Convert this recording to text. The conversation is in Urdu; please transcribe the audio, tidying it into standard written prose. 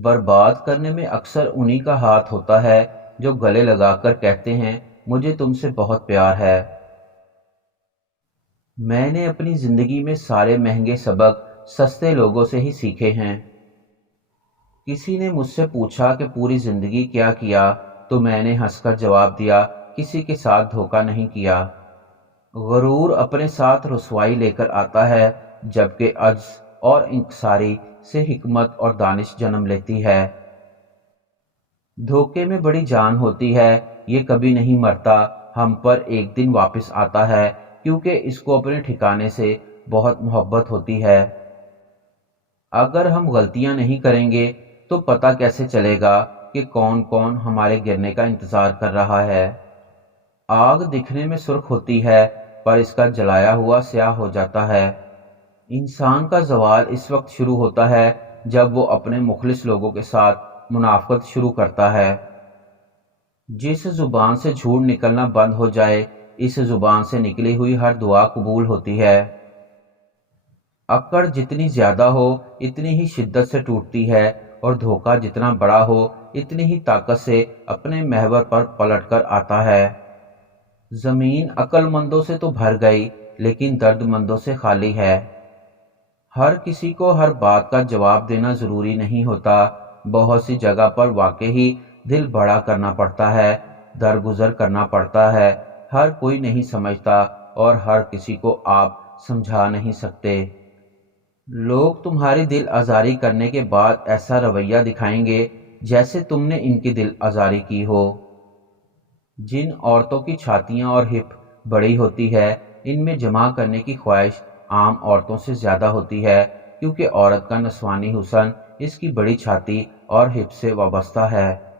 برباد کرنے میں اکثر انہی کا ہاتھ ہوتا ہے جو گلے لگا کر کہتے ہیں مجھے تم سے بہت پیار ہے۔ میں نے اپنی زندگی میں سارے مہنگے سبق سستے لوگوں سے ہی سیکھے ہیں۔ کسی نے مجھ سے پوچھا کہ پوری زندگی کیا کیا تو میں نے ہنس کر جواب دیا کسی کے ساتھ دھوکہ نہیں کیا۔ غرور اپنے ساتھ رسوائی لے کر آتا ہے جبکہ عجز اور انکساری سے حکمت اور دانش جنم لیتی ہے۔ دھوکے میں بڑی جان ہوتی ہے، یہ کبھی نہیں مرتا، ہم پر ایک دن واپس آتا ہے کیونکہ اس کو اپنے ٹھکانے سے بہت محبت ہوتی ہے۔ اگر ہم غلطیاں نہیں کریں گے تو پتہ کیسے چلے گا کہ کون کون ہمارے گرنے کا انتظار کر رہا ہے۔ آگ دکھنے میں سرخ ہوتی ہے پر اس کا جلایا ہوا سیاہ ہو جاتا ہے۔ انسان کا زوال اس وقت شروع ہوتا ہے جب وہ اپنے مخلص لوگوں کے ساتھ منافقت شروع کرتا ہے۔ جس زبان سے جھوٹ نکلنا بند ہو جائے اس زبان سے نکلی ہوئی ہر دعا قبول ہوتی ہے۔ اکڑ جتنی زیادہ ہو اتنی ہی شدت سے ٹوٹتی ہے اور دھوکہ جتنا بڑا ہو اتنی ہی طاقت سے اپنے محور پر پلٹ کر آتا ہے۔ زمین عقل مندوں سے تو بھر گئی لیکن درد مندوں سے خالی ہے۔ ہر کسی کو ہر بات کا جواب دینا ضروری نہیں ہوتا، بہت سی جگہ پر واقعی دل بڑا کرنا پڑتا ہے، درگزر کرنا پڑتا ہے، ہر کوئی نہیں سمجھتا اور ہر کسی کو آپ سمجھا نہیں سکتے۔ لوگ تمہاری دل آزاری کرنے کے بعد ایسا رویہ دکھائیں گے جیسے تم نے ان کی دل آزاری کی ہو۔ جن عورتوں کی چھاتیاں اور ہپ بڑی ہوتی ہے ان میں جمع کرنے کی خواہش عام عورتوں سے زیادہ ہوتی ہے کیونکہ عورت کا نسوانی حسن اس کی بڑی چھاتی اور ہپ سے وابستہ ہے۔